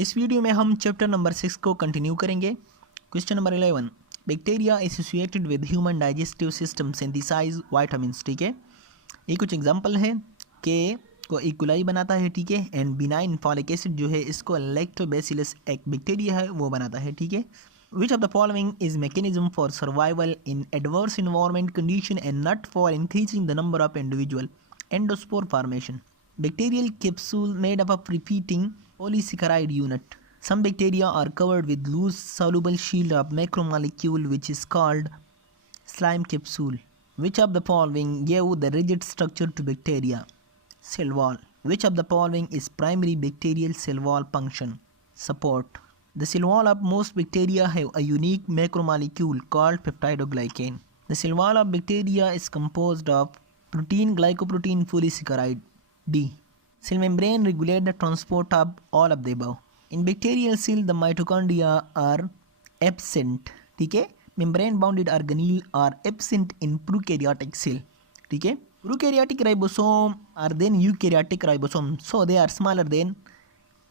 इस वीडियो में हम चैप्टर नंबर 6 को कंटिन्यू करेंगे। Question number 11, bacteria associated with human digestive system synthesise vitamins. ठीक है, ये कुछ एग्जांपल है के को इक्वलाई बनाता है। ठीक है, एंड बिनाइन फॉलिक एसिड जो है इसको लैक्टोबैसिलस एक बैक्टीरिया है वो बनाता है। ठीक है, which of the following is mechanism for survival in adverse environment condition and not for increasing the number of individual. Endospore formation, bacterial capsule made up of repeating polysaccharide unit. Some bacteria are covered with loose soluble shield of macromolecule which is called slime capsule. Which of the following gave the rigid structure to bacteria? Cell wall. Which of the following is primary bacterial cell wall function? Support. The cell wall of most bacteria have a unique macromolecule called peptidoglycan. The cell wall of bacteria is composed of protein, glycoprotein, polysaccharide. D. Cell membrane regulate the transport of all of the above. In bacterial cell, the mitochondria are absent. ठीक है, membrane bounded organelle are absent in prokaryotic cell. ठीक है, prokaryotic ribosome are then eukaryotic ribosome, so they are smaller than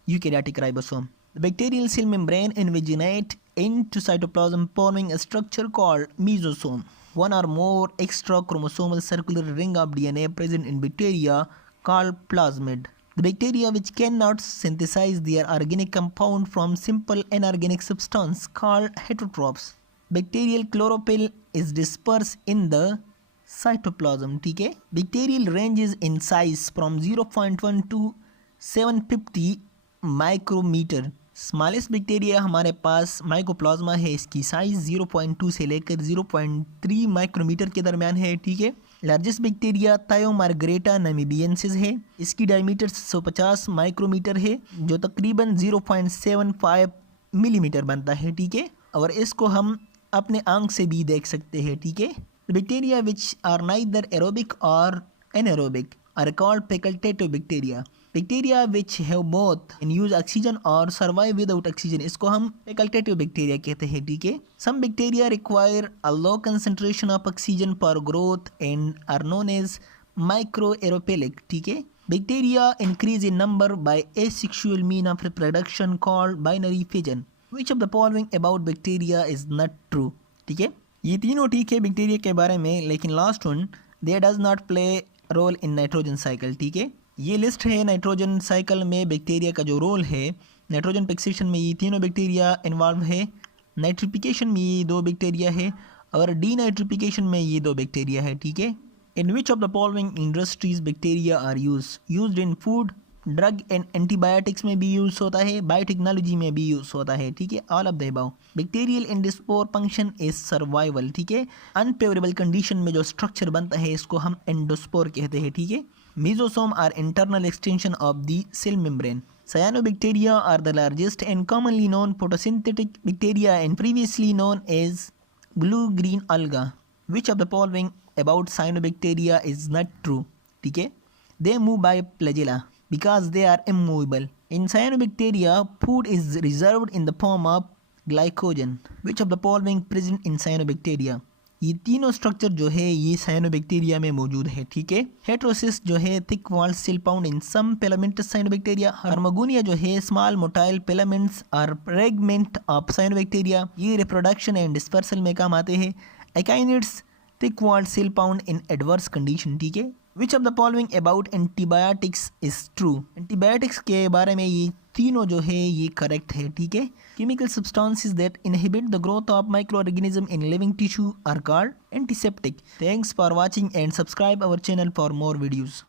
eukaryotic ribosome. The bacterial cell membrane invaginate into cytoplasm forming a structure called mesosome. One or more extra chromosomal circular ring of DNA present in bacteria called plasmid. The bacteria which cannot synthesize their organic compound from simple inorganic substance called heterotrophs. Bacterial chlorophyll is dispersed in the cytoplasm. ठीक है, bacterial ranges in size from 0.1 to 750 micrometre. Smallest bacteria हमारे पास माइकोप्लाज्मा है, इसकी साइज 0.2 से लेकर 0.3 माइक्रोमीटर के दरमियान है। ठीक है, लार्जेस्ट बैक्टीरिया थायोमार्गरेटा नामीबियंसिस है, इसकी डायमीटर 150 माइक्रोमीटर है जो तकरीबन 0.75 मिलीमीटर बनता है। ठीक है, और इसको हम अपने आंख से भी देख सकते हैं। ठीक है, bacteria which are neither aerobic और anaerobic are called facultative bacteria. Bacteria which have both in use oxygen और सर्वाइव विदाउट ऑक्सीजन, इसको हम फैकल्टेटिव बैक्टीरिया कहते हैं। ठीक है, some bacteria require a low concentration of oxygen for growth and are known as micro aerophilic. ठीक है, bacteria increase in number by asexual mean of reproduction called binary fission. Which of the following about bacteria is not true. ठीक है, ये तीनों ठीक है बैक्टीरिया के बारे में, लेकिन last one they does not play role in nitrogen cycle. ठीक है, ये लिस्ट है नाइट्रोजन साइकिल में बैक्टीरिया का जो रोल है। नाइट्रोजन फिक्सेशन में ये तीनों बैक्टीरिया इन्वॉल्व है, नाइट्रिफिकेशन में ये 2 बैक्टीरिया है और डीनाइट्रिफिकेशन में ये 2 बैक्टीरिया है। ठीक है, in which of the following industries bacteria are used in food, drug and antibiotics में भी यूज़ होता है, बायोटेक्नोलॉजी में भी यूज़ होता है। ठीक है, all of the above. Bacterial endospore function is survival. ठीक है, अनफेवरेबल कंडीशन में जो स्ट्रक्चर बनता है इसको हम एंडोस्पोर कहते हैं। ठीक है, mesosome are internal extension of the cell membrane. Cyanobacteria are the largest and commonly known photosynthetic bacteria and previously known as blue-green alga. Which of the following about cyanobacteria is not true? ठीक है, they move by flagella because they are immovable. In cyanobacteria, food is reserved in the form of glycogen. Which of the following present in cyanobacteria? ये तीनों स्ट्रक्चर जो है ये साइनोबैक्टीरिया में मौजूद है। ठीक है, हेट्रोसिस जो है thick wall cell found in some filamentous cyanobacteria. Hormogonia जो है स्मॉल मोटाइल फिलामेंट्स और फ्रेगमेंट ऑफ साइनोबैक्टीरिया, ये रिप्रोडक्शन एंड डिस्पर्सल में काम आते हैं। Akinetes thick wall cell found in adverse condition. ठीक है, which of the following about antibiotics is true. Antibiotics के बारे में ये तीनों जो है ये करेक्ट है। ठीक है, chemical substances that inhibit the growth of micro organism in living tissue are called antiseptic. Thanks for watching and subscribe our channel for more videos.